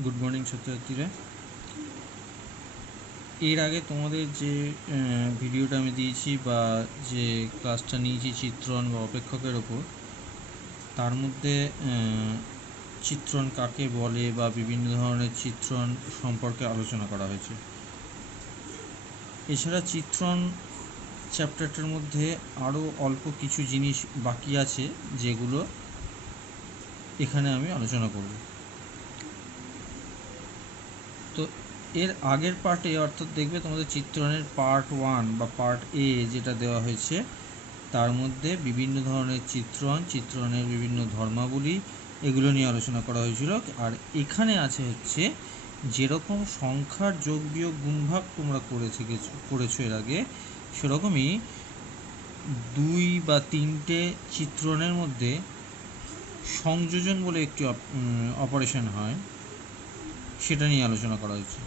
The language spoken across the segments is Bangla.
গুড মর্নিং ছাত্রছাত্রীরা। এর আগে তোমাদের যে ভিডিওটা আমি দিয়েছি বা যে ক্লাসটা নিয়েছি চিত্রণ বা অপেক্ষকের ওপর, তার মধ্যে চিত্রণ কাকে বলে বা বিভিন্ন ধরনের চিত্রণ সম্পর্কে আলোচনা করা হয়েছে। এছাড়া চিত্রণ চ্যাপ্টারটার মধ্যে আরও অল্প কিছু জিনিস বাকি আছে যেগুলো এখানে আমি আলোচনা করব। তো এর আগের পার্টে অর্থাৎ দেখবে তোমাদের চিত্রণের পার্ট 1 বা পার্ট এ যেটা দেওয়া হয়েছে, তার মধ্যে বিভিন্ন ধরনের চিত্রণের বিভিন্ন ধর্মাবলী এগুলো নিয়ে আলোচনা করা হয়েছিল। আর এখানে আছে হচ্ছে যেরকম সংখ্যার যোগ বিয়োগ গুণভাগ তোমরা করেছো এর আগে, সেরকমই 2 বা 3টে চিত্রণের মধ্যে সংযোজন বলে একটি অপারেশন হয়, সেটা নিয়ে আলোচনা করা হয়েছে।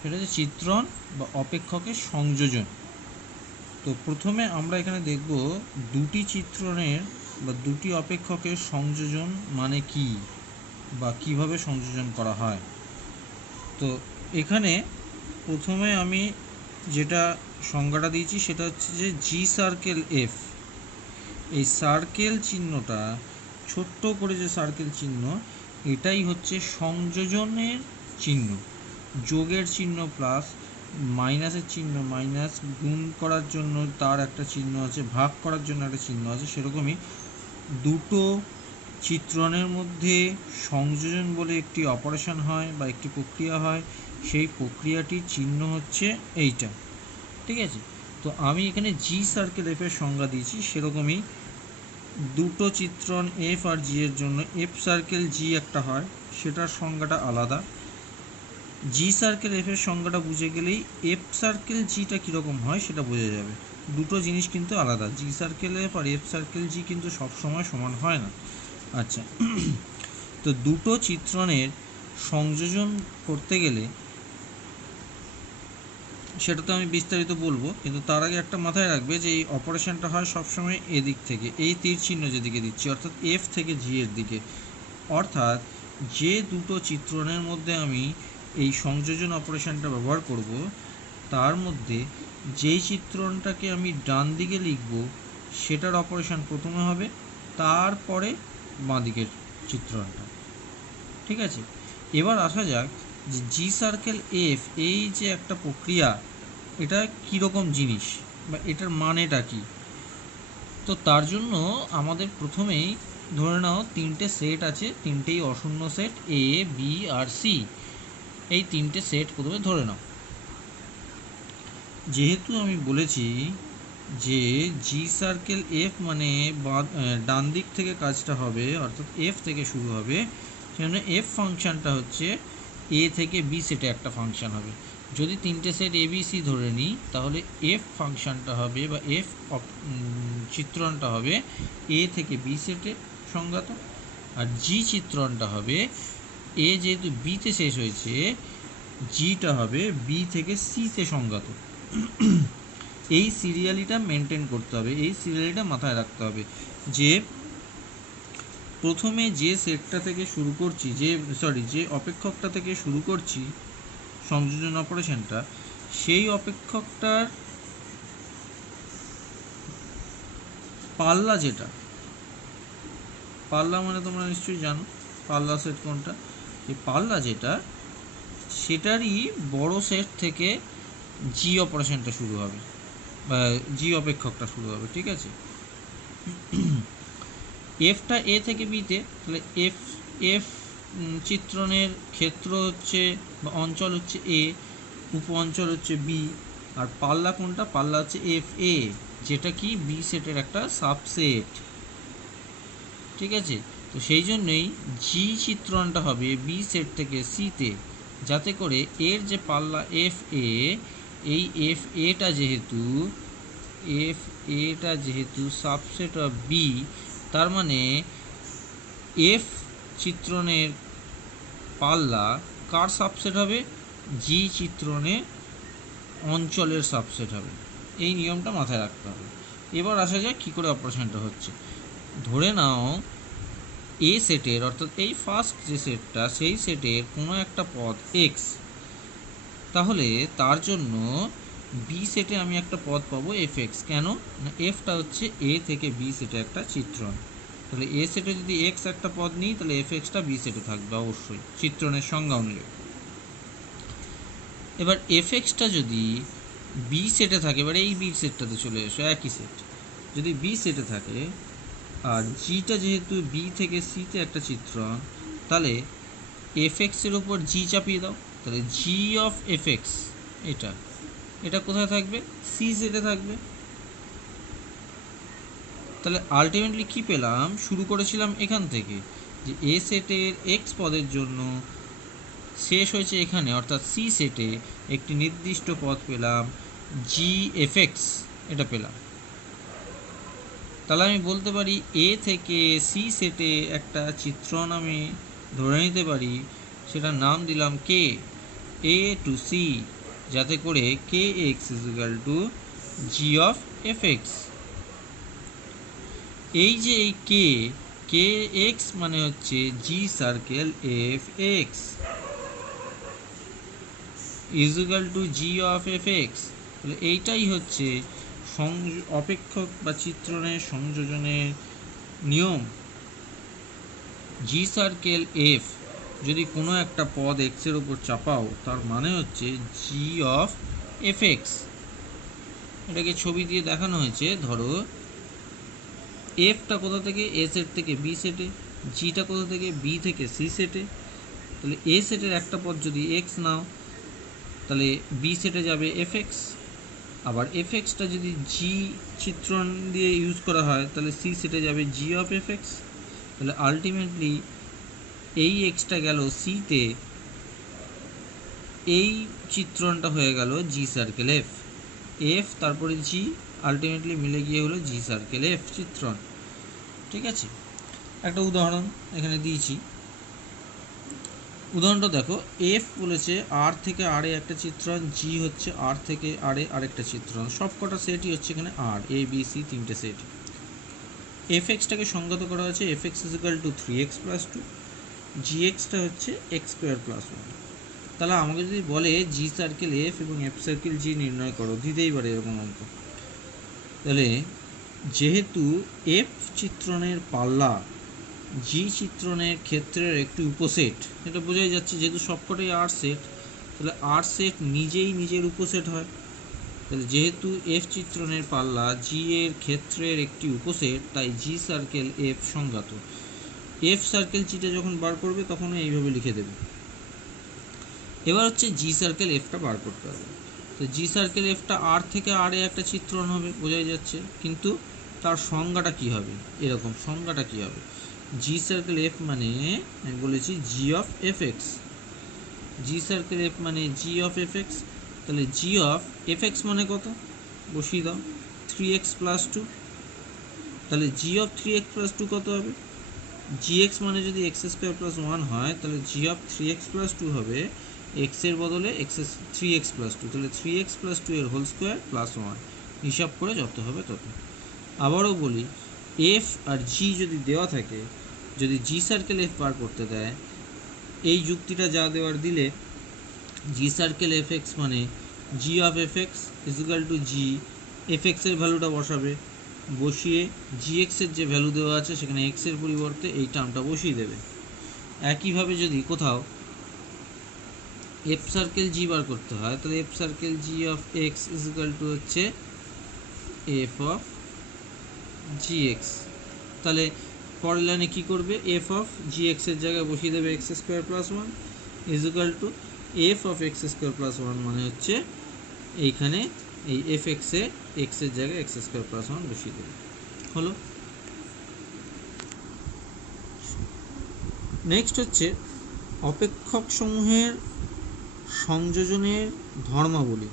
সেটা হচ্ছে চিত্রণ বা অপেক্ষকের সংযোজন। তো প্রথমে আমরা এখানে দেখব দুটি চিত্রণের বা দুটি অপেক্ষকের সংযোজন মানে কি বা কিভাবে সংযোজন করা হয়। তো এখানে প্রথমে আমি যেটা সংজ্ঞাটা দিয়েছি সেটা হচ্ছে যে জি সার্কেল এফ, এই সার্কেল চিহ্নটা ছোট্ট করে যে সার্কেল চিহ্ন, এটাই হচ্ছে সংযোজনের চিহ্ন। যোগের চিহ্ন প্লাস, মাইনাসের চিহ্ন মাইনাস, গুণ করার জন্য তার একটা চিহ্ন আছে, ভাগ করার জন্য একটা চিহ্ন আছে। সেরকমই দুটো চিত্রণের মধ্যে সংযোজন বলে একটি অপারেশন হয় বা একটি প্রক্রিয়া হয়, সেই প্রক্রিয়াটির চিহ্ন হচ্ছে এইটা। ঠিক আছে, তো আমি এখানে জি সার্কেল এফের সংজ্ঞা দিয়েছি। সেরকমই দুটো চিত্রণ এফ আর জি এর জন্য এফ সার্কেল জি একটা হয়, সেটার সংজ্ঞাটা আলাদা। জি সার্কেল এফের সংজ্ঞাটা বুঝে গেলেই এফ সার্কেল জিটা কীরকম হয় সেটা বোঝা যাবে। দুটো জিনিস কিন্তু আলাদা, জি circle F R F circle জি কিন্তু সবসময় সমান হয় না। আচ্ছা, তো দুটো চিত্রণের সংযোজন করতে গেলে সেটা তো আমি বিস্তারিত বলবো, কিন্তু তার আগে একটা মাথায় রাখবে যে এই অপারেশনটা হয় সবসময় এদিক থেকে, এই তীর চিহ্ন যেদিকে দিচ্ছি অর্থাৎ এফ থেকে জি এর দিকে। অর্থাৎ যে দুটো চিত্রণের মধ্যে আমি এই সংযোজন অপারেশনটা ব্যবহার করব, তার মধ্যে যেই চিত্রণটাকে আমি ডান দিকে লিখব সেটার অপারেশন প্রথমে হবে, তারপরে বাঁ দিকের চিত্রণটা। ঠিক আছে, এবার আসা যাক যে জি সার্কেল এফ এই যে একটা প্রক্রিয়া, এটা কীরকম জিনিস বা এটার মানেটা কী। তো তার জন্য আমাদের প্রথমেই ধরে নাও তিনটে সেট আছে, তিনটেই অশূন্য set, A B R C. এই তিনটে সেট প্রথমে ধরে নাও। যেহেতু আমি বলেছি যে জি সার্কেল এফ মানে ডান দিক থেকে কাজটা হবে অর্থাৎ এফ থেকে শুরু হবে, সেজন্য এফ ফাংশানটা হচ্ছে এ থেকে বি সেটে একটা ফাংশান হবে। যদি তিনটে সেট এ বি সি ধরে নিই, তাহলে এফ ফাংশানটা হবে বা এফ চিত্রণটা হবে এ থেকে বি সেটে সংজ্ঞাত, আর জি চিত্রণটা হবে এ যেহেতু বিতে শেষ হয়েছে, জিটা হবে বি থেকে সিতে সংজ্ঞাত। এই সিরিয়ালিটা মেনটেন করতে হবে, এই সিরিয়ালিটা মাথায় রাখতে হবে যে প্রথমে যে সেটটা থেকে শুরু করছি, যে অপেক্ষকটা থেকে শুরু করছি সংযোজন অপারেশনটা, সেই অপেক্ষকটার পাল্লা যেটা, পাল্লা মানে তোমরা নিশ্চয়ই জানো পাল্লা সেট কোনটা, এই পাল্লা যেটা সেটারই বড় সেট থেকে জি অপারেশনটা শুরু হবে বা জি অপেক্ষকটা শুরু হবে। ঠিক আছে, এফটা এ থেকে বিতে, তাহলে এফ এফ চিত্রণের ক্ষেত্র হচ্ছে বা অঞ্চল হচ্ছে এ, উপ অঞ্চল হচ্ছে বি, আর পাল্লা কোনটা, পাল্লা হচ্ছে এফ এ, যেটা কি বি সেটের একটা সাবসেট। ঠিক আছে, তো সেই জন্যই জি চিত্রণটা হবে বি সেট থেকে সিতে, যাতে করে এর যে পাল্লা এফ এ, এই এফ এটা যেহেতু সাবসেট অফ বি, তার মানে এফ চিত্রণের পাল্লা কার সাবসেট হবে, জি চিত্রণের অঞ্চলের সাবসেট হবে। এই নিয়মটা মাথায় রাখতে হবে। এবার আসা যায় কী করে অপারেশনটা হচ্ছে। ধরে নাও এ সেটের অর্থাৎ এই ফার্স্ট যে সেটটা সেই সেটের কোনো একটা পদ এক্স, তাহলে তার জন্য বি সেটে আমি একটা পদ পাবো এফ এক্স। কেন না, এফটা হচ্ছে এ থেকে বি সেটে একটা চিত্রণ। তাহলে এ সেটে যদি এক্স একটা পদ নিই তাহলে এফ এক্সটা বি সেটে থাকবে অবশ্যই চিত্রণের সংজ্ঞা অনুযায়ী। এবার এফ এক্সটা যদি বি সেটে থাকে, এবার এই বি সেটটাতে চলে এসো, একই সেট যদি বি সেটে থাকে আর জিটা যেহেতু বি থেকে সিতে একটা চিত্রণ, তাহলে এফ এক্সের ওপর জি চাপিয়ে দাও, তাহলে জি অফ এফ এক্স এটা কোথায় থাকবে, সি সেটে থাকবে। তাহলে আলটিমেটলি কি পেলাম, শুরু করেছিলাম এখান থেকে যে এ সেটের এক্স পদের জন্য শেষ হয়েছে এখানে, অর্থাৎ সি সেটে একটি নির্দিষ্ট পদ পেলাম জি এফ এক্স, এটা পেলাম। তাহলে আমি বলতে পারি এ থেকে সি সেটে একটা চিত্রণ আমি ধরে নিতে পারি, সেটার নাম দিলাম কে, এ টু সি, যাতে করে K X is equal to G of F X. এই যে এই কে এক্স মানে হচ্ছে G circle F x is equal to G of F X. তাহলে এইটাই হচ্ছে অপেক্ষক বা চিত্রণের সংযোজনের নিয়ম। জি সার্কেল এফ যদি কোনো একটা পদ এক্সের ওপর চাপাও, তার মানে হচ্ছে জি অফ এফ এক্স। এটাকে ছবি দিয়ে দেখানো হয়েছে, ধরো এফটা কোথা থেকে, এ সেট থেকে বি সেটে, জিটা কোথা থেকে, বি থেকে সি সেটে। তাহলে এ সেটের একটা পদ যদি এক্স নাও, তাহলে বি সেটে যাবে এফ এক্স, আবার এফ এক্সটা যদি জি চিত্রণ দিয়ে ইউজ করা হয় তাহলে সি সেটে যাবে জি অফ এফ এক্স। তাহলে আলটিমেটলি এই এক্সটা গেল সিতে, এই চিত্রণটা হয়ে গেল জি সার্কেল এফ, এফ তারপরে জি, আলটিমেটলি মিলে গিয়ে হলো জি সার্কেল এফ চিত্রণ। ঠিক আছে, একটা উদাহরণ এখানে দিয়েছি, উদাহরণটা দেখো। এফ বলেছে আর থেকে আর এ একটা চিত্রণ, জি হচ্ছে আর থেকে আর এ আরেকটা চিত্রণ, সবকটা সেটই হচ্ছে এখানে আর, এ বি সি তিনটে সেট। এফ এক্সটাকে সংজ্ঞাত করা হয়েছে F x is equal two 3x + 2, G extra হচ্ছে x² + 1। তাহলে আমাকে যদি বলে জি সার্কেল এফ এবং এফ সার্কেল জি নির্ণয় করো, দিতেই পারে এরকম অঙ্ক। তাহলে যেহেতু এফ চিত্রণের পাল্লা জি চিত্রণের ক্ষেত্রের একটি উপসেট, এটা বোঝাই যাচ্ছে যেহেতু সবকটাই আর সেট, তাহলে আর সেট নিজেই নিজের উপসেট হয়। তাহলে যেহেতু এফ চিত্রণের পাল্লা জি এর ক্ষেত্রের একটি উপসেট, তাই জি সার্কেল এফ সংজ্ঞাত। এফ সার্কেল জিটা যখন বার করবে তখন এইভাবে লিখে দেবে। এবার হচ্ছে জি সার্কেল এফটা বার করতে হবে। তো জি সার্কেল এফটা আর থেকে আর এ একটা চিত্রণ হবে, বোঝাই যাচ্ছে, কিন্তু তার সংজ্ঞাটা কি হবে, এরকম সংজ্ঞাটা কি হবে, জি সার্কেল এফ মানে আমি বলেছি G of F X, G circle F মানে জি অফ এফ এক্স। তাহলে জি অফ এফ এক্স মানে কত, বসিয়ে দাও 3x + 2। তাহলে জি অফ 3x + 2 কত হবে, জি এক্স মানে যদি x² + 1 হয়, তাহলে জি অফ 3x + 2 হবে এক্সের বদলে 3x + 2, তাহলে 3x + 2 এর হোল স্কোয়ার +1, হিসাব করে যত হবে তত। আবারও বলি, এফ আর জি যদি দেওয়া থাকে, যদি জি সার্কেল এফ বার করতে দেয়, এই যুক্তিটা যা দেওয়ার দিলে জি সার্কেল এফ এক্স মানে G of F x is equal to G, F এক্সের ভ্যালুটা বসাবে, বসিয়ে জি এক্সের যে ভ্যালু দেওয়া আছে সেখানে এক্সের পরিবর্তে এই টার্মটা বসিয়ে দেবে। একইভাবে যদি কোথাও এফ সার্কেল জি বার করতে হয়, তাহলে F circle G of x is equal to হচ্ছে এফ অফ জি এক্স। তাহলে পরের লাইনে কী করবে, এফ অফ জি এক্সের জায়গায় বসিয়ে দেবে x² + 1 is equal to F of x² + 1 মানে হচ্ছে এইখানে এই এফ এক্সে এক্সের জায়গায় x² + 1 বসিয়ে দেবে, হলো। নেক্সট হচ্ছে অপেক্ষক সমূহের সংযোজনের ধর্মাবলী।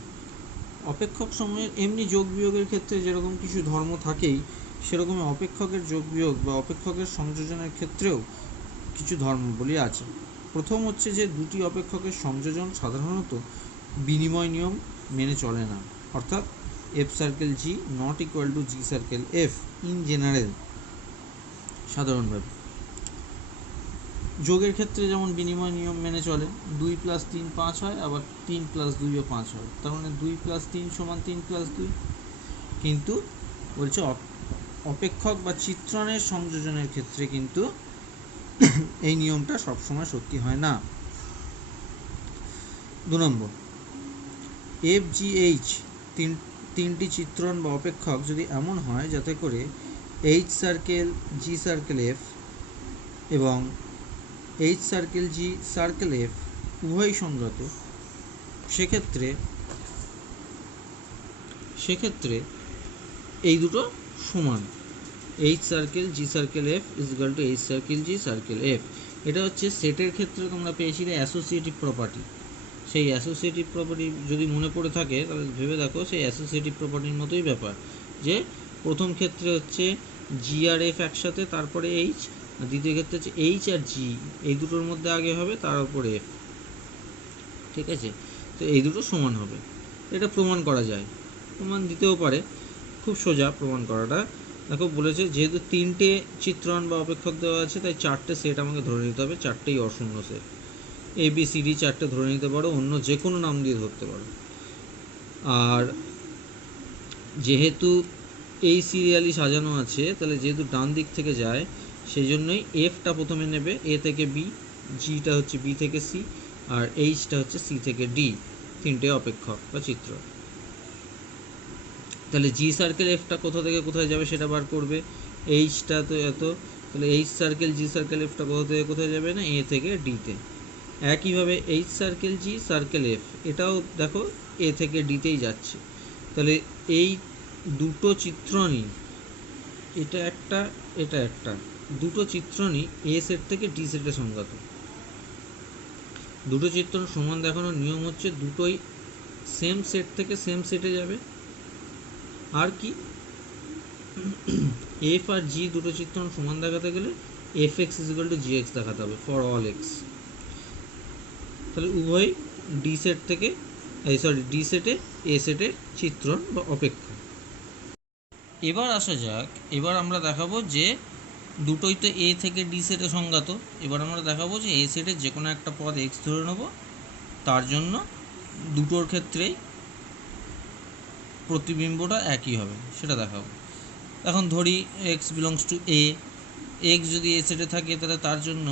অপেক্ষক সমূহের এমনি যোগ বিয়োগের ক্ষেত্রে যেরকম কিছু ধর্ম থাকেই, সেরকমই অপেক্ষকের যোগ বিয়োগ বা অপেক্ষকের সংযোজনের ক্ষেত্রেও কিছু ধর্মাবলী আছে। প্রথম হচ্ছে যে দুটি অপেক্ষকের সংযোজন সাধারণত বিনিময় নিয়ম মেনে চলে না, অর্থাৎ f circle g not equal to g circle F in general, সাধারণভাবে। যোগের ক্ষেত্রে যেমন বিনিময় নিয়ম মেনে চলে, 2 + 3 5 হয়, আবার 3 + 2 ও 5 হয়, তার মানে 2 + 3 = 3 + 2। কিন্তু বলছে অপেক্ষক বা চিত্রণের সংযোজনের ক্ষেত্রে কিন্তু এই নিয়মটা সবসময় সত্যি হয় না। 2 নম্বর, FGH তিনটি চিত্রণ বা অপেক্ষক যদি এমন হয় যাতে করে H circle G circle F এবং H circle G circle F উভয়ই সংগত, সেক্ষেত্রে এই দুটো সমান। H circle G circle F = H circle G circle F। এটা হচ্ছে সেটের ক্ষেত্রে তোমরা পেয়েছিলে অ্যাসোসিয়েটিভ প্রপার্টি। সেই অ্যাসোসিয়েটিভ প্রপার্টি যদি মনে পড়ে থাকে তাহলে ভেবে দেখো, সেই অ্যাসোসিয়েটিভ প্রপার্টির মতোই ব্যাপার, যে প্রথম ক্ষেত্রে হচ্ছে জি আর এফ একসাথে, তারপরে এইচ, আর দ্বিতীয় ক্ষেত্রে হচ্ছে এইচ আর জি, এই দুটোর মধ্যে আগে হবে, তার উপরে এফ। ঠিক আছে, তো এই দুটো সমান হবে, এটা প্রমাণ করা যায়, প্রমাণ দিতেও পারে, খুব সোজা প্রমাণ করাটা। দেখো বলেছে যেহেতু 3টে চিত্রণ বা অপেক্ষক দেওয়া আছে, তাই 4টে সেট আমাকে ধরে নিতে হবে, 4টেই অশূন্য সেট। ABCD 4টে ধরে নিতে পারো, অন্য যে কোনো নাম দিয়ে ধরতে পারো। আর যেহেতু এই সিরিয়ালি সাজানো আছে, তাহলে যেহেতু ডান দিক থেকে যায়, সেই জন্যই এফটা প্রথমে নেবে এ থেকে বি, জিটা হচ্ছে বি থেকে সি, আর এইচটা হচ্ছে সি থেকে ডি, 3টে অপেক্ষক বা চিত্র। তাহলে জি সার্কেল এফটা কোথা থেকে কোথায় যাবে সেটা বার করবে, এইচটা তো এত, তাহলে এইচ সার্কেল জি সার্কেল এফটা কোথা থেকে কোথায় যাবে না, এ থেকে ডিতে। একইভাবে H circle G circle F, এটাও দেখো এ থেকে ডিতেই যাচ্ছে। তাহলে এই দুটো চিত্রণই, এটা একটা, দুটো চিত্রণই এ সেট থেকে ডি সেটে সংগত। দুটো চিত্রণ সমান দেখানোর নিয়ম হচ্ছে দুটোই সেম সেট থেকে সেম সেটে যাবে। আর কি, এফ আর জি দুটো চিত্রণ সমান দেখাতে গেলে fx = gx দেখাতে হবে ফর অল এক্স। তাহলে উভয় ডি সেট থেকে ডি সেটে এ সেটের চিত্রণ বা অপেক্ষক। এবার আসা যাক, এবার আমরা দেখাবো যে দুটোই তো এ থেকে ডি সেটে সংগত। এবার আমরা দেখাবো যে এ সেটের যে কোনো একটা পদ এক্স ধরে নেব, তার জন্য দুটোর ক্ষেত্রেই প্রতিবিম্বটা একই হবে, সেটা দেখাবো। এখন ধরি এক্স বিলংস টু এ, এক্স যদি এ সেটে থাকে তাহলে তার জন্য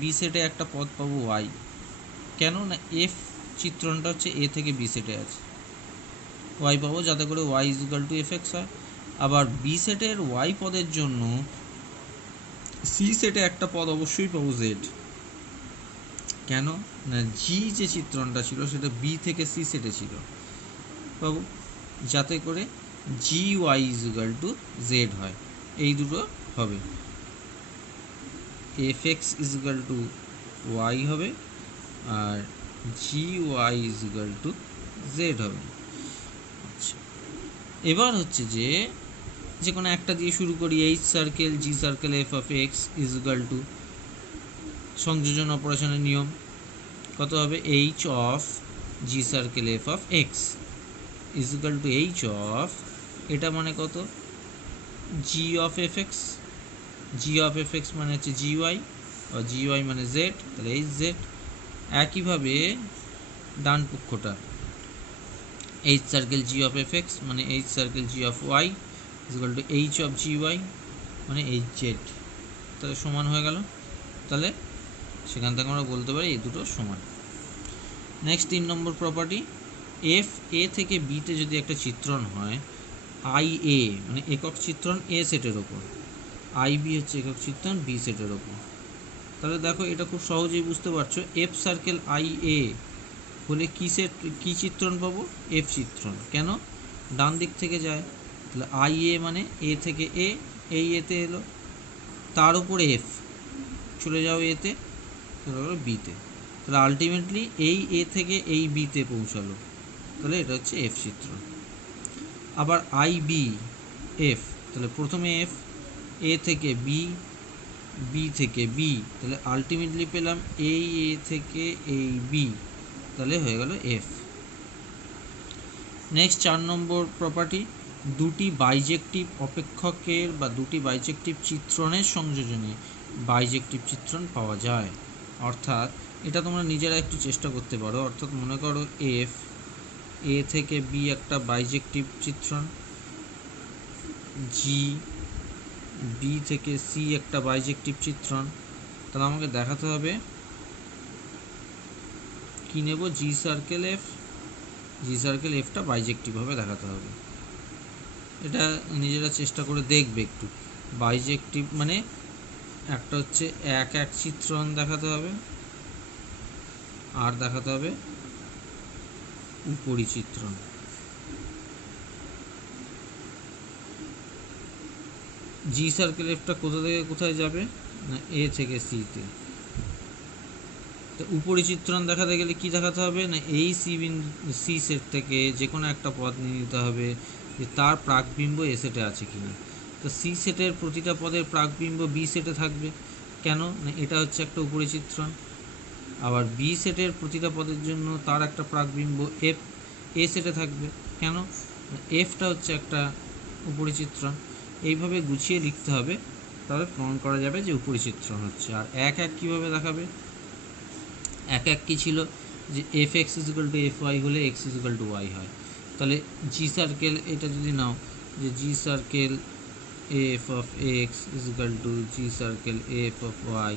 বি সেটে একটা পদ পাবো ওয়াই। কেন না এফ চিত্রণটা হচ্ছে এ থেকে বি সেটে আছে, ওয়াই পাবো যাতে করে ওয়াই = fx হয়। আবার বি সেটের ওয়াই পদের জন্য সি সেটে একটা পদ অবশ্যই পাবো জেড। কেন না জি যে চিত্রণটা ছিল সেটা বি থেকে সি সেটে ছিল, পাবো যাতে করে জি ওয়াই = জেড হয়। এই দুটো হবে, fx = ওয়াই হবে আর জি ওয়াই = জেড হবে। আচ্ছা, এবার হচ্ছে যে কোনো একটা দিয়ে শুরু করি, H circle G circle F of X = সংযোজন অপারেশনের নিয়ম কত হবে, H of G circle F of X = H of, এটা মানে কত, G of F X, G of F X মানে হচ্ছে জি ওয়াই, আর জি ওয়াই মানে জেড, তাহলে এইচ জেড। একইভাবে ডান পক্ষটা H circle G of F X মানে H circle G of Y = H of G Y মানে এইচ জেড, তাহলে সমান হয়ে গেল। তাহলে সেখান থেকে আমরা বলতে পারি এই দুটো সমান। নেক্সট 3 নম্বর প্রপার্টি, এফ এ থেকে বিতে যদি একটা চিত্রণ হয়, আই এ মানে একক চিত্রণ এ সেটের ওপর, আই বি হচ্ছে একক চিত্রণ বি সেটের ওপর। তাহলে দেখো এটা খুব সহজেই বুঝতে পারছো, এফ সার্কেল আই এ হলে কি চিত্রণ পাবো, এফ চিত্রণ। কেন, ডান দিক থেকে যায়, তাহলে আই এ মানে এ থেকে এ, এই এতে এলো, তার উপরে এফ, চলে যাও এতে, চলে গেলো বিতে, তাহলে আলটিমেটলি এই এ থেকে এই বিতে পৌঁছালো, তাহলে এটা হচ্ছে এফ চিত্রণ। আবার আই বি এফ, তাহলে প্রথমে এফ, এ থেকে বি, বি থেকে বি, তাহলে আলটিমেটলি পেলাম এই এ থেকে এই বি, তাহলে হয়ে গেল এফ। নেক্সট 4 নম্বর প্রপার্টি, দুটি বাইজেক্টিভ অপেক্ষকের বা দুটি বাইজেক্টিভ চিত্রণের সংযোজনে বাইজেক্টিভ চিত্রণ পাওয়া যায়। অর্থাৎ এটা তোমরা নিজেরা একটু চেষ্টা করতে পারো। অর্থাৎ মনে করো এফ এ থেকে বি একটা বাইজেক্টিভ চিত্রণ, জি বি থেকে সি একটা বাইজেক্টিভ চিত্রণ। তাহলে আমাকে দেখাতে হবে কি নেব, জি সার্কেল এফ, জি সার্কেল এফটা বাইজেক্টিভভাবে দেখাতে হবে। এটা নিজেরা চেষ্টা করে দেখবে একটু। বাইজেক্টিভ মানে একটা হচ্ছে এক এক চিত্রণ দেখাতে হবে, আর দেখাতে হবে উপরি চিত্রণ। জি সার্কেল এফটা কোথা থেকে কোথায় যাবে না এ থেকে সিতে। তো উপরি চিত্রণ দেখাতে গেলে কি দেখাতে হবে না এই সি সেট থেকে যে কোনো একটা পদ নিয়ে নিতে হবে যে তার প্রাকবিম্ব এ সেটে আছে কিনা। তো সি সেটের প্রতিটা পদের প্রাকবিম্ব বি সেটে থাকবে, কেন না এটা হচ্ছে একটা উপরি চিত্রণ। আবার বি সেটের প্রতিটা পদের জন্য তার একটা প্রাকবিম্ব এফ এ সেটে থাকবে, কেন এফটা হচ্ছে একটা উপরি চিত্রণ। এইভাবে গুছিয়ে লিখতে হবে, তাহলে প্রমাণ করা যাবে যে উপরি চিত্রণ হচ্ছে। আর এক এক কীভাবে দেখাবে, এক এক কী ছিল যে F x is equal to F y হলে এক্স ইজিক্যাল টু ওয়াই হয়। তাহলে জি সার্কেল এটা যদি নাও যে g circle F of x is equal to g circle F of y,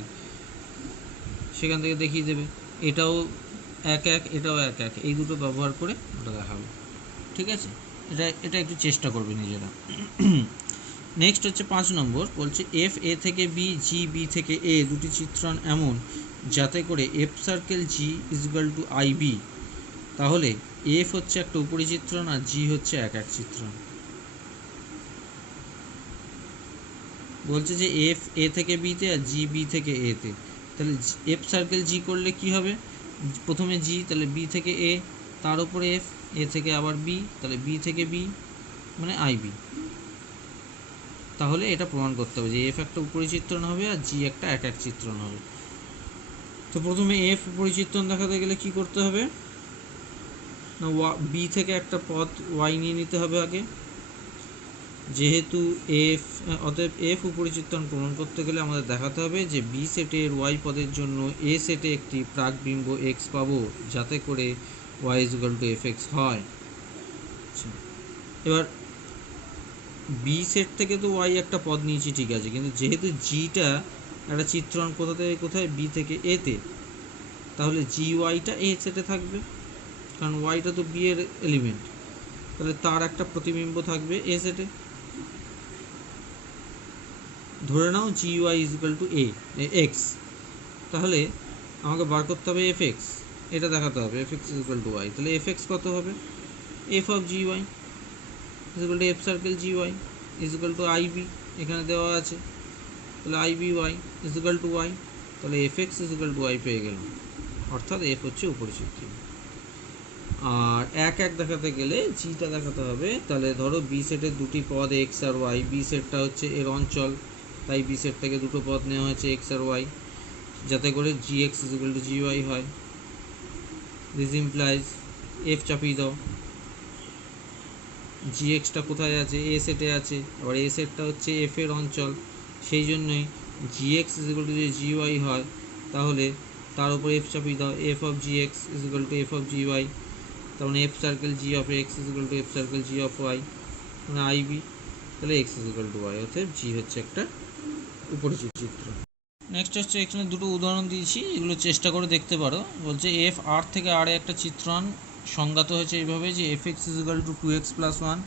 সেখান থেকে দেখিয়ে দেবে। এটাও এক এক, এটাও এক এক, এই দুটো ব্যবহার করে ওটা দেখাবে। ঠিক আছে, এটা একটু চেষ্টা করবে নিজেরা। নেক্সট হচ্ছে 5 নম্বর, বলছে এফ এ থেকে বি, জি বি থেকে এ দুটি চিত্রণ এমন যাতে করে F circle G equal to I B. তাহলে এফ হচ্ছে একটা উপরি চিত্রণ আর জি হচ্ছে এক এক চিত্রণ। বলছে যে এফ এ থেকে বিতে আর জি বি থেকে এতে। তাহলে এফ সার্কেল জি করলে কি হবে, প্রথমে জি, তাহলে বি থেকে এ, তার উপরে এফ, এ থেকে আবার বি, তাহলে বি থেকে বি মানে আই বি। তাহলে এটা প্রমাণ করতে হবে যে এফ একটা উপরি চিত্রণ হবে আর জি একটা এক এক চিত্রণ হবে। তো প্রথমে এফ উপরি চিত্রণ দেখাতে গেলে কি করতে হবে না বি থেকে একটা পদ ওয়াই নিয়ে নিতে হবে আগে। যেহেতু এফ, অতএব এফ উপরি চিত্রণ প্রমাণ করতে গেলে আমাদের দেখাতে হবে যে বি সেটের ওয়াই পদের জন্য এ সেটে একটি প্রাকবিম্ব এক্স পাবো যাতে করে Y equal to F X হয়। এবার বি সেট থেকে তো ওয়াই একটা পদ নিয়েছি ঠিক আছে, কিন্তু যেহেতু জিটা একটা চিত্রণ কোথা থেকে কোথায় বি থেকে এতে, তাহলে জি ওয়াইটা এ সেটে থাকবে, কারণ ওয়াইটা তো বি এর এলিমেন্ট। তাহলে তার একটা প্রতিবিম্ব থাকবে এ সেটে। ধরে নাও g y is equal to x, তাহলে আমাকে বার করতে হবে এফ এক্স, এটা দেখাতে হবে F x is equal to y. তাহলে এফ এক্স কত হবে, f of G y is equal to F circle g y is equal to I B, এখানে দেওয়া আছে। তাহলে I B y is equal to y, তাহলে f x is equal to y পেয়ে গেলাম। অর্থাৎ এফ হচ্ছে উপরি চিত্রণ। আর এক এক দেখাতে গেলে জিটা দেখাতে হবে। তাহলে ধরো বি সেটের দুটি পদ এক্স আর ওয়াই, বি সেটটা হচ্ছে এর অঞ্চল, তাই বি সেট থেকে দুটো পদ নেওয়া হয়েছে এক্স আর ওয়াই, যাতে করে g x is equal to g y হয়। দিস ইমপ্লাইজ এফ চাপিয়ে দাও, জি এক্সটা কোথায় আছে এ সেটে আছে, আবার এ সেটটা হচ্ছে এফ এর অঞ্চল, সেই জন্যই জি এক্স ইজিক্যাল টু যদি জি ওয়াই হয় তাহলে তার উপর এফ চাপিয়ে দাও, F of G x is equal to F of G Y, তার মানে F circle G of x is equal to F circle G of Y মানে আই বি। তাহলে এক্স ইজিক্যাল টু ওয়াই, অর্থাৎ জি হচ্ছে একটা উপরিচিত চিত্র। নেক্সট হচ্ছে এখানে দুটো উদাহরণ দিয়েছি, এগুলো চেষ্টা করে দেখতে পারো। বলছে এফ আর থেকে আর একটা চিত্রণ সংজ্ঞাত হয়েছে এইভাবে যে F x is equal to 2x + 1,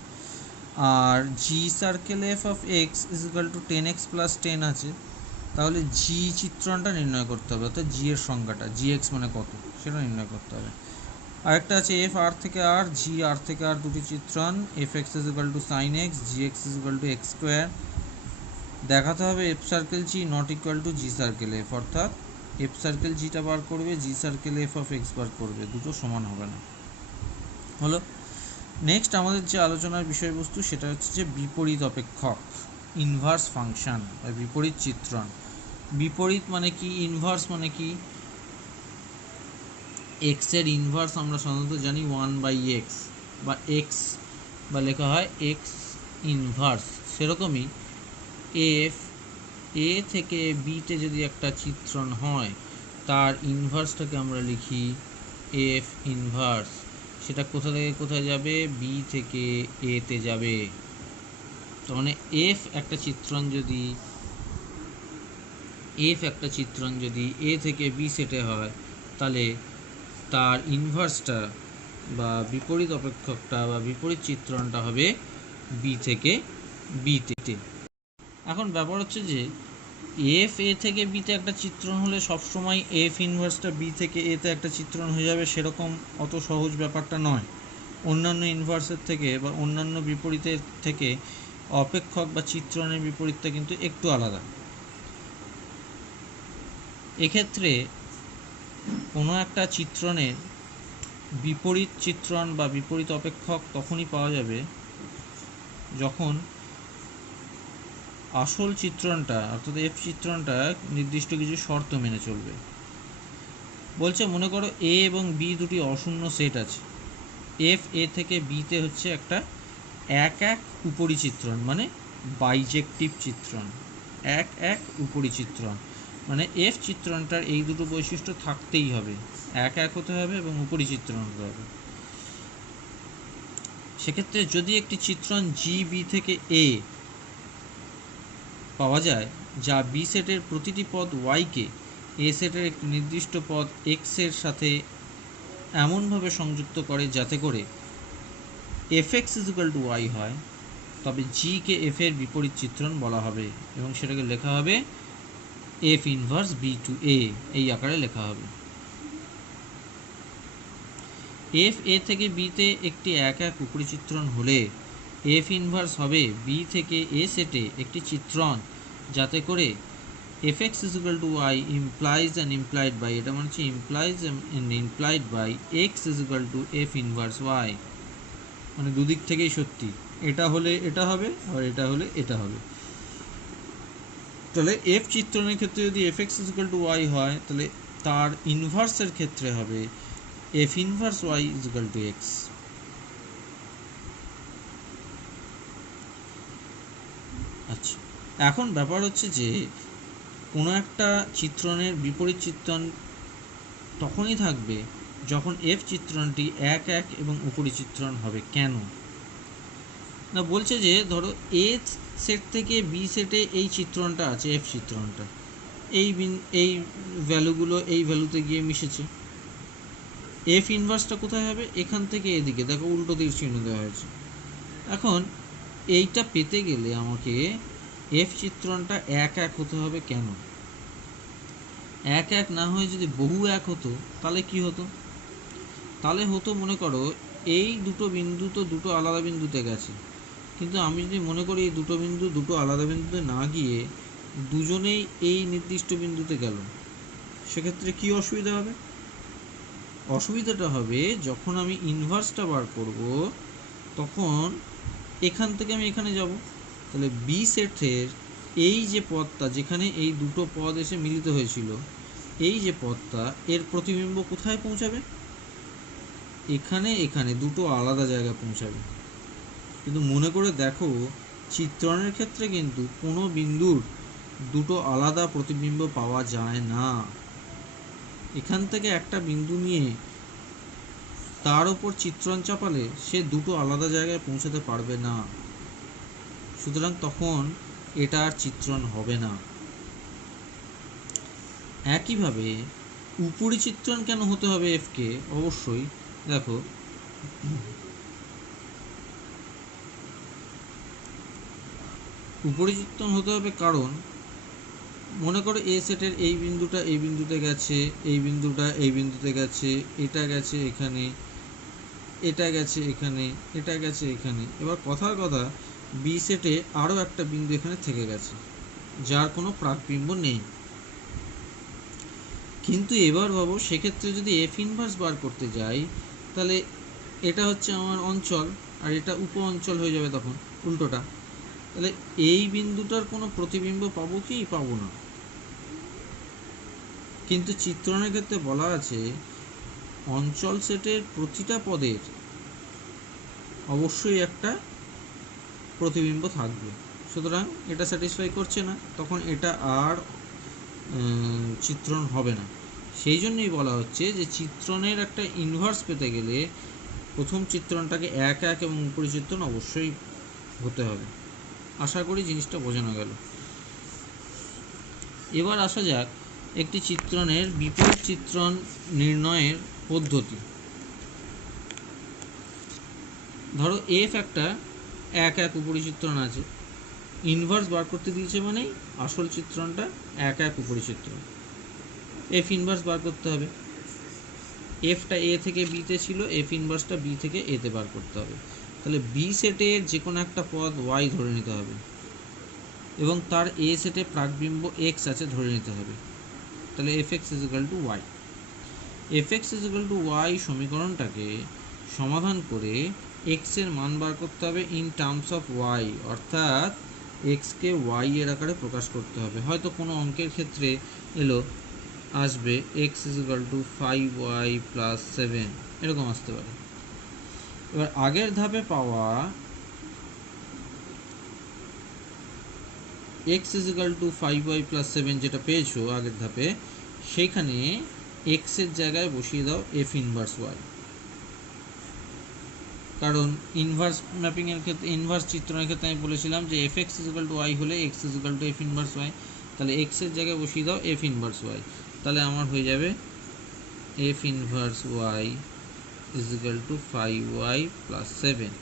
আর G circle F of x is equal to 10x + 10 আছে। তাহলে জি চিত্রণটা নির্ণয় করতে হবে, অর্থাৎ জি এর সংজ্ঞাটা, জি এক্স মানে কত সেটা নির্ণয় করতে হবে। আরেকটা আছে এফ আর থেকে আর, জি আর থেকে আর দুটি চিত্রণ, f x is equal to sine x, g x is equal to x square. দেখাতে হবে f circle g not equal to g circle f, অর্থাৎ এফ সার্কেল জিটা বার করবে, g circle F of x বার করবে, দুটো সমান হবে না। হলো। নেক্সট আমাদের যে আলোচনার বিষয়বস্তু সেটা হচ্ছে যে বিপরীত অপেক্ষক, ইনভার্স ফাংশন বা বিপরীত চিত্রণ। বিপরীত মানে কি, ইনভার্স মানে কি, এক্স এর ইনভার্স আমরা সাধারণত জানি 1/x বা এক্স বা লেখা হয় এক্স ইনভার্স। সেরকমই এফ এ থেকে বিতে যদি একটা চিত্রণ হয় তার ইনভার্সটাকে আমরা লিখি এফ ইনভার্স। সেটা কোথা থেকে কোথায় যাবে? বি থেকে এ তে যাবে। তার মানে এফ একটা চিত্রণ যদি এ থেকে বি সেটে হয়, তাহলে তার ইনভার্সটা বা বিপরীত অপেক্ষকটা বা বিপরীত চিত্রণটা হবে বি থেকে বিতে। এখন ব্যাপার হচ্ছে যে এফ এ থেকে বিতে একটা চিত্রণ হলে সবসময় এফ ইনভার্সটা বি থেকে এতে একটা চিত্রণ হয়ে যাবে, সেরকম অত সহজ ব্যাপারটা নয়। অন্যান্য ইনভার্সের থেকে বা অন্যান্য বিপরীতের থেকে অপেক্ষক বা চিত্রণের বিপরীতটা কিন্তু একটু আলাদা। এক্ষেত্রে কোনো একটা চিত্রণের বিপরীত চিত্রণ বা বিপরীত অপেক্ষক তখনই পাওয়া যাবে যখন আসল চিত্রণটা অর্থাৎ এফ চিত্রণটা নির্দিষ্ট কিছু শর্ত মেনে চলবে। বলছে মনে করো এ এবং বি দুটি অশূন্য সেট আছে। এফ এ থেকে বিতে হচ্ছে একটা এক এক উপরি চিত্রণ, মানে বাইজেক্টিভ চিত্রণ। এক এক উপরি চিত্রণ মানে এফ চিত্রণটার এই দুটো বৈশিষ্ট্য থাকতেই হবে, এক এক হতে হবে এবং উপরি চিত্রণ হতে হবে। সেক্ষেত্রে যদি একটি চিত্রণ জি বি থেকে এ পাওয়া যায় যা বি সেটের প্রতিটি পদ ওয়াইকে এ সেটের একটি নির্দিষ্ট পদ এক্স এর সাথে এমনভাবে সংযুক্ত করে যাতে করে F X equal to Y হয়, তবে জি কে এফ এর বিপরীত চিত্রণ বলা হবে এবং সেটাকে লেখা হবে এফ ইনভার্স বি টু এ, এই আকারে লেখা হবে। এফ এ থেকে বিতে একটি এক এক উপরি চিত্রণ হলে এফ ইনভার্স হবে বি থেকে এ সেটে একটি চিত্রণ যাতে করে F X equal to Y implies and implied by, এটা মানে হচ্ছে implies and implied by X equal to F inverse Y, মানে দুদিক থেকেই সত্যি, এটা হলে এটা হবে আর এটা হলে এটা হবে। তাহলে এফ চিত্রণের ক্ষেত্রে যদি F X equal to Y হয়, তাহলে তার ইনভার্সের ক্ষেত্রে হবে F inverse Y equal to X. আচ্ছা, এখন ব্যাপার হচ্ছে যে কোনো একটা চিত্রণের বিপরীত চিত্রণ তখনই থাকবে যখন এফ চিত্রণটি এক এক এবং উপরি চিত্রণ হবে। কেন না, বলছে যে ধরো এ সেট থেকে বি সেটে এই চিত্রণটা আছে, এফ চিত্রণটা এই ভ্যালুগুলো এই ভ্যালুতে গিয়ে মিশেছে। এফ ইনভার্সটা কোথায় হবে? এখান থেকে এদিকে দেখো উল্টো তীর চিহ্ন দেওয়া হয়েছে। এখন এইটা পেতে গেলে আমাকে এফ চিত্রণটা এক এক হতে হবে। কেন এক এক না হয়ে যদি বহু এক হতো তাহলে কি হতো? তাহলে হতো মনে করো এই দুটো বিন্দু তো দুটো আলাদা বিন্দুতে গেছে, কিন্তু আমি যদি মনে করি এই দুটো বিন্দু দুটো আলাদা বিন্দুতে না গিয়ে দুজনেই এই নির্দিষ্ট বিন্দুতে গেল, সেক্ষেত্রে কি অসুবিধা হবে? অসুবিধাটা হবে যখন আমি ইনভার্সটা বার করব তখন এখান থেকে আমি এখানে যাব, তাহলে বি সেটের এই যে পদটা যেখানে এই দুটো পদ এসে মিলিত হয়েছিল, এই যে পদটা এর প্রতিবিম্ব কোথায় পৌঁছাবে? এখানে এখানে দুটো আলাদা জায়গায় পৌঁছাবে। কিন্তু মনে করে দেখো চিত্রণের ক্ষেত্রে কিন্তু কোনো বিন্দুর দুটো আলাদা প্রতিবিম্ব পাওয়া যায় না। এখান থেকে একটা বিন্দু নিয়ে তার উপর চিত্রণ চাপালে সে দুটো আলাদা জায়গায় পৌঁছাতে পারবে না, সুতরাং তখন এটা আর চিত্রণ হবে না। একইভাবে উপরি চিত্রণ কেন হতে হবে এফ কে? অবশ্যই দেখো উপরি চিত্রণ হতে হবে কারণ মনে করো এ সেটের এই বিন্দুটা এই বিন্দুতে গেছে, এই বিন্দুটা এই বিন্দুতে গেছে, এটা গেছে এখানে, এটা গেছে এখানে, এটা গেছে এখানে। এবার কথার কথা বি সেটে আরও একটা বিন্দু এখানে থেকে গেছে যার কোনো প্রাকবিম্ব নেই। কিন্তু এবার ভাবো সেক্ষেত্রে যদি এফ ইনভার্স বার করতে যাই তাহলে এটা হচ্ছে আমার অঞ্চল আর এটা উপ অঞ্চল হয়ে যাবে, তখন উল্টোটা। তাহলে এই বিন্দুটার কোনো প্রতিবিম্ব পাবো কি? পাবো না। কিন্তু চিত্রণের ক্ষেত্রে বলা আছে অঞ্চল সেটের প্রতিটা পদের অবশ্যই একটা প্রতিবিম্ব থাকবে, সুতরাং এটা স্যাটিসফাই করছে না, তখন এটা আর চিত্রণ হবে না। সেই জন্যই বলা হচ্ছে যে চিত্রণের একটা ইনভার্স পেতে গেলে প্রথম চিত্রণটাকে এক এক এবং উপরিচিত্রণ অবশ্যই হতে হবে। আশা করি জিনিসটা বোঝানো গেল। এবার আসা যাক একটি চিত্রণের বিপরীত চিত্রণ নির্ণয়ের পদ্ধতি। ধরো এফ একটা এক এক উপরিচিত্রণ আছে, ইনভার্স বার করতে দিয়েছে মানেই আসল চিত্রণটা এক এক উপরিচিত্রণ। এফ ইনভার্স বার করতে হবে। এফটা এ থেকে বিতে ছিল, এফ ইনভার্সটা বি থেকে এতে বার করতে হবে। তাহলে বি সেটের যে কোনো একটা পদ ওয়াই ধরে নিতে হবে এবং তার এ সেটে প্রাকবিম্ব এক্স আছে ধরে নিতে হবে। তাহলে f x is equal to y. F x is equal to y সমীকরণটাকে সমাধান করে এক্সের মান বার করতে হবে ইন টার্মস অফ ওয়াই, অর্থাৎ এক্সকে ওয়াই এর আকারে প্রকাশ করতে হবে। হয়তো কোনো অঙ্কের ক্ষেত্রে আসবে x is equal to 5y + 7, এরকম আসতে পারে। এবার আগের ধাপে পাওয়া x is equal to 5y + 7 যেটা পেয়েছো আগের ধাপে, সেইখানে এক্সের জায়গায় বসিয়ে দাও এফ ইনভার্স ওয়াই। কারণ ইনভার্স ম্যাপিংয়ের ক্ষেত্রে, ইনভার্স চিত্রণের ক্ষেত্রে আমি বলেছিলাম যে F x is equal to y হলে x is equal to F inverse y. তাহলে এক্সের জায়গায় বসিয়ে দাও এফ ইনভার্স ওয়াই। তাহলে আমার হয়ে যাবে F inverse Y is equal to 5y + 7।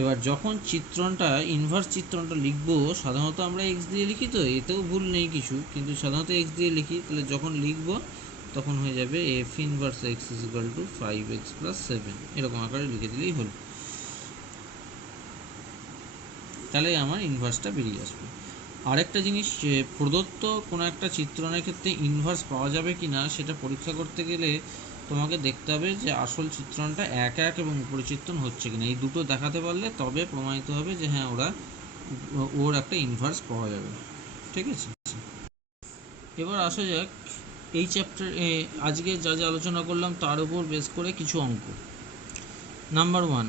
এবার যখন চিত্রণটা ইনভার্স চিত্রণটা লিখবো, সাধারণত আমরা এক্স দিয়ে লিখি, তো এতেও ভুল নেই কিছু, কিন্তু সাধারণত এক্স দিয়ে লিখি। তাহলে যখন লিখবো তখন হয়ে যাবে F inverse x is equal two 5x + 7, এরকম আকারে লিখে দিলেই হলো। তাহলে আমার ইনভার্সটা বেরিয়ে আসবে। আরেকটা জিনিস, প্রদত্ত কোনো একটা চিত্রণের ক্ষেত্রে ইনভার্স পাওয়া যাবে কি না সেটা পরীক্ষা করতে গেলে তোমাকে দেখতে হবে যে আসল চিত্রণটা এক এক এবং উপরিচিত্রণ হচ্ছে কিনা। এই দুটো দেখাতে পারলে তবে প্রমাণিত হবে যে হ্যাঁ ওর একটা ইনভার্স পাওয়া যাবে। ঠিক আছে, এবার আসা যাক এই চ্যাপ্টার আজকে যা যা আলোচনা করলাম তার উপর বেস করে কিছু অঙ্ক। নাম্বার 1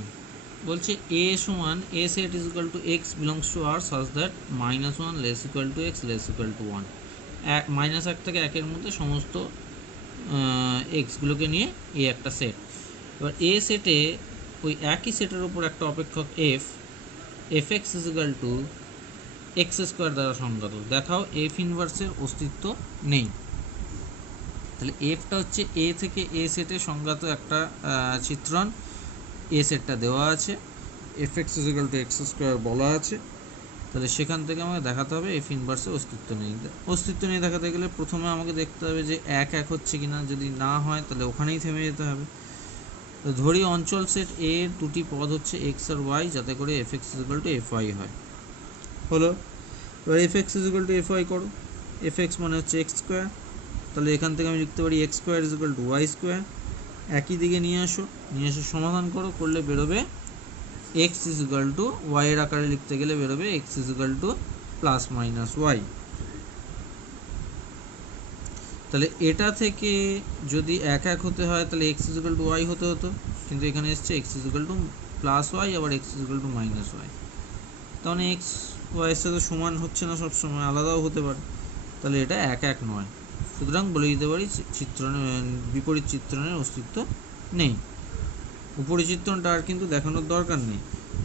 বলছে এ সমান A set is equal to x belongs to R such that -1 less equal to x less equal to 1। -1 থেকে 1-এর মধ্যে সমস্ত এক্সগুলোকে নিয়ে এ একটা সেট। এবার এ সেটে ওই একই সেটের উপর একটা অপেক্ষক F, F x is equal two x² দ্বারা সংজ্ঞাত। দেখাও এফ ইনভার্সের অস্তিত্ব নেই। তাহলে এফটা হচ্ছে এ থেকে এ সেটে সংজ্ঞাত একটা চিত্রণ, এ সেটটা দেওয়া আছে, F x is equal two x² বলা আছে। তাহলে সেখান থেকে আমাকে দেখাতে হবে এফ ইনভার্সের অস্তিত্ব নেই। অস্তিত্ব নেই দেখাতে গেলে প্রথমে আমাকে দেখতে হবে যে এক এক হচ্ছে কিনা, যদি না হয় তাহলে ওখানেই থেমে যেতে হবে। তো ধরি অঞ্চল সেট এ দুটি পদ হচ্ছে এক্স আর ওয়াই, যাতে করে F x is equal to F Y হয়। হলো, এবার F x is equal to F Y করো। এফ এক্স মানে হচ্ছে x², তাহলে এখান থেকে আমি লিখতে পারি x² is equal two y²। একই দিকে নিয়ে আসো সমাধান করলে বেরোবে x is equal two y এর আকারে লিখতে গেলে বেরোবে x is equal two +-y। তাহলে এটা থেকে যদি এক এক হতে হয় তাহলে x is equal two y হতে হতো, কিন্তু এখানে এসছে x is equal two +y, আবার x is equal two -y। তাহলে x y এর সাথে সমান হচ্ছে না, সবসময় আলাদাও হতে পারে। তাহলে এটা এক এক নয়। সুতরাং বলে দিতে পারি চিত্রণের বিপরীত চিত্রণের অস্তিত্ব নেই। উপরিচিত্রণটা আর কিন্তু দেখানোর দরকার নেই।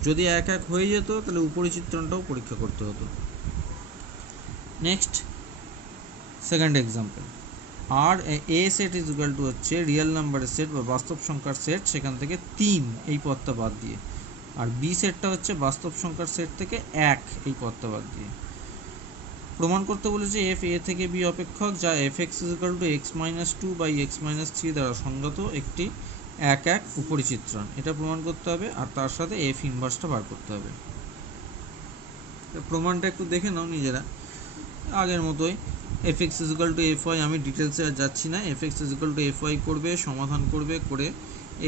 যদি এক এক হয়ে যেত তাহলে উপরিচিত্রণটাও পরীক্ষা করতে হতো। Next, second example. আর A set is equal to হচ্ছে রিয়েল নাম্বারের সেট বা বাস্তব সংখ্যার সেট, সেখান থেকে 3 এই পদটা বাদ দিয়ে। আর বি সেটটা হচ্ছে বাস্তব সংখ্যার সেট থেকে 1 এই পদটা বাদ দিয়ে। প্রমাণ করতে বলেছে এফ এ থেকে বি অপেক্ষক, যা F x is equal two x-2/x-3 দ্বারা সংগত একটি এক এক উপরিচিত্রণ। এটা প্রমাণ করতে হবে, আর তার সাথে এফ ইনভার্সটা বার করতে হবে। প্রমাণটা একটু দেখে নাও নিজেরা, আগের মতোই। F x is equal to F Y, আমি ডিটেলসে আর যাচ্ছি না। F x is equal to F Y করবে, সমাধান করবে, করে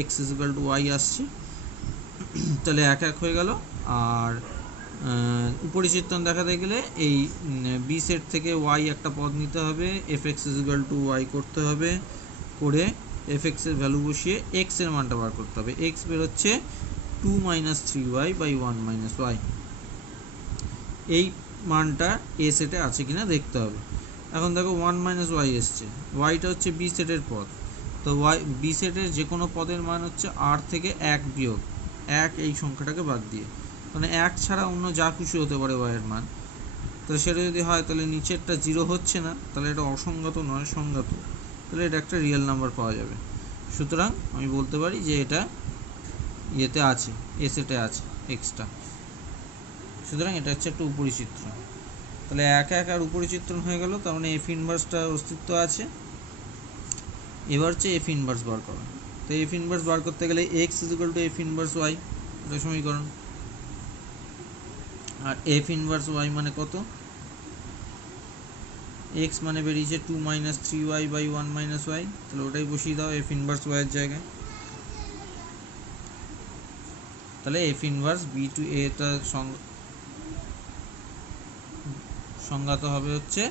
X is equal to Y আসছে। তাহলে এক এক হয়ে গেল। আর উপরিচিত্রণ দেখাতে গেলে এই বি সেট থেকে ওয়াই একটা পদ নিতে হবে, F x is equal to Y করতে হবে, করে এফ এক্সের ভ্যালু বসিয়ে এক্স এর মানটা বার করতে হবে। এক্স বেরোচ্ছে 2 - 3y/1 - y। এই মানটা এ সেটে আছে কিনা দেখতে হবে। এখন দেখো 1 মাইনাস ওয়াই এসছে, ওয়াইটা হচ্ছে বি সেটের পদ, তো ওয়াই বি সেটের যে কোনো পদের মান হচ্ছে আর থেকে 1 বিয়োগ 1 এই সংখ্যাটাকে বাদ দিয়ে, মানে 1 ছাড়া অন্য যা খুশি হতে পারে ওয়াইয়ের মান। তো সেটা যদি হয় তাহলে নিচেরটা 0 হচ্ছে না, তাহলে এটা অসংগত নয়, সংগত, তাহলে এটা একটা রিয়েল নাম্বার পাওয়া যাবে। সুতরাং আমি বলতে পারি যে এটা ইয়েতে আছে, এ সেটে আছে এক্সটা। সুতরাং এটা হচ্ছে একটা উপরিচিত্র। তাহলে এক এক আর উপরিচিত্রণ হয়ে গেল, তার মানে এফ ইনভার্সটার অস্তিত্ব আছে। এবার হচ্ছে এফ ইনভার্স বার করা। তো এফ ইনভার্স বার করতে গেলে x is equal to F inverse y, এটা সমীকরণ। আর এফ ইনভার্স ওয়াই মানে কত? এক্স মানে বেরিয়েছে 2 minus 3y by 1 minus Y, তাহলে ওটাই বসিয়ে দাও এফ ইনভার্স ওয়াইয়ের জায়গায়। তাহলে এফ ইনভার্স বি টু এটা সংজ্ঞাত হবে হচ্ছে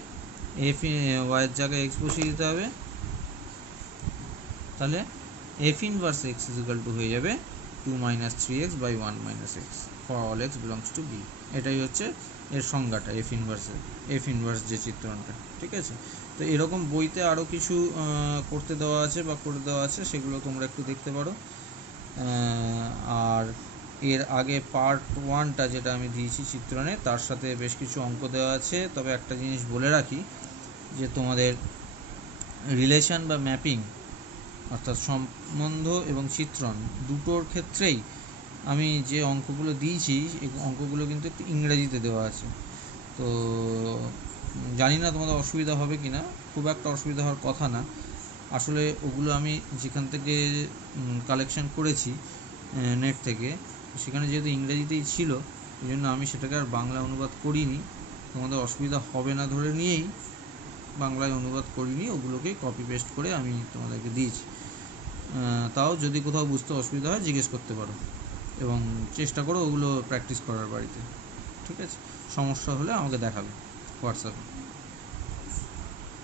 এফ ওয়াইয়ের জায়গায় এক্স বসিয়ে দিতে হবে, তাহলে f inverse x is equal to হয়ে যাবে 2 minus 3x by 1 minus x for all x belongs to B. এটাই হচ্ছে এর সংজ্ঞাটা এফ ইনভার্সের, এফ ইনভার্স যে চিত্রণটা। ঠিক আছে, তো এরকম বইতে আরও কিছু করতে দেওয়া আছে বা করে দেওয়া আছে, সেগুলো তোমরা একটু দেখতে পারো। আর এর আগে পার্ট 1টা যেটা আমি দিয়েছি চিত্রণে, তার সাথে বেশ কিছু অঙ্ক দেওয়া আছে। তবে একটা জিনিস বলে রাখি যে তোমাদের রিলেশন বা ম্যাপিং অর্থাৎ সম্বন্ধ এবং চিত্রণ দুটোর ক্ষেত্রেই আমি যে অঙ্কগুলো দিয়েছি এই অঙ্কগুলো কিন্তু একটু ইংরেজিতে দেওয়া আছে। তো জানি না তোমাদের অসুবিধা হবে কি না, খুব একটা অসুবিধা হওয়ার কথা না। আসলে ওগুলো আমি যেখান থেকে কালেকশন করেছি নেট থেকে, সেখানে যেহেতু ইংরেজিতেই ছিল এই জন্য আমি সেটাকে আর বাংলা অনুবাদ করিনি। তোমাদের অসুবিধা হবে না ধরে নিয়েই বাংলায় অনুবাদ করিনি, ওগুলোকেই কপি পেস্ট করে আমি তোমাদেরকে দিয়েছি। তাও যদি কোথাও বুঝতে অসুবিধা হয় জিজ্ঞেস করতে পারো এবং চেষ্টা করো ওগুলো প্র্যাকটিস করার বাড়িতে। ঠিক আছে, সমস্যা হলে আমাকে দেখাবে হোয়াটসঅ্যাপে।